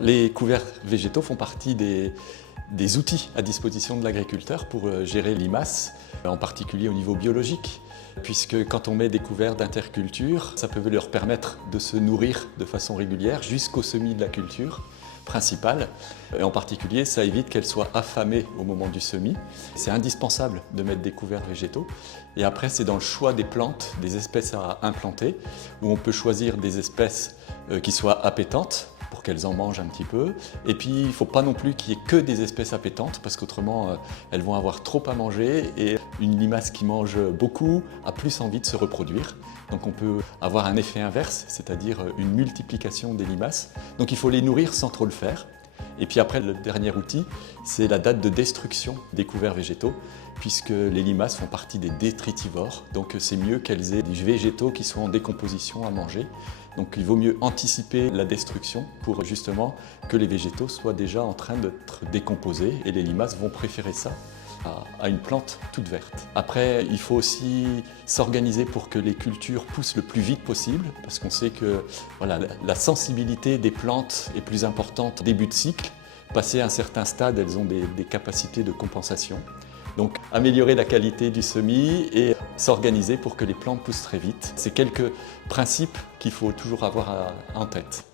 Les couverts végétaux font partie des outils à disposition de l'agriculteur pour gérer les limaces, en particulier au niveau biologique, puisque quand on met des couverts d'interculture, ça peut leur permettre de se nourrir de façon régulière jusqu'au semis de la culture principale. Et en particulier, ça évite qu'elles soient affamées au moment du semis. C'est indispensable de mettre des couverts végétaux. Et après, c'est dans le choix des plantes, des espèces à implanter, où on peut choisir des espèces qui soient appétantes, pour qu'elles en mangent un petit peu. Et puis, il ne faut pas non plus qu'il y ait que des espèces appétantes, parce qu'autrement, elles vont avoir trop à manger, et une limace qui mange beaucoup a plus envie de se reproduire. Donc on peut avoir un effet inverse, c'est-à-dire une multiplication des limaces. Donc il faut les nourrir sans trop le faire. Et puis après, le dernier outil, c'est la date de destruction des couverts végétaux, puisque les limaces font partie des détritivores, donc c'est mieux qu'elles aient des végétaux qui sont en décomposition à manger. Donc il vaut mieux anticiper la destruction pour justement que les végétaux soient déjà en train d'être décomposés, et les limaces vont préférer ça à une plante toute verte. Après, il faut aussi s'organiser pour que les cultures poussent le plus vite possible, parce qu'on sait que voilà, la sensibilité des plantes est plus importante au début de cycle. Passé un certain stade, elles ont des capacités de compensation. Donc améliorer la qualité du semis et s'organiser pour que les plantes poussent très vite. C'est quelques principes qu'il faut toujours avoir en tête.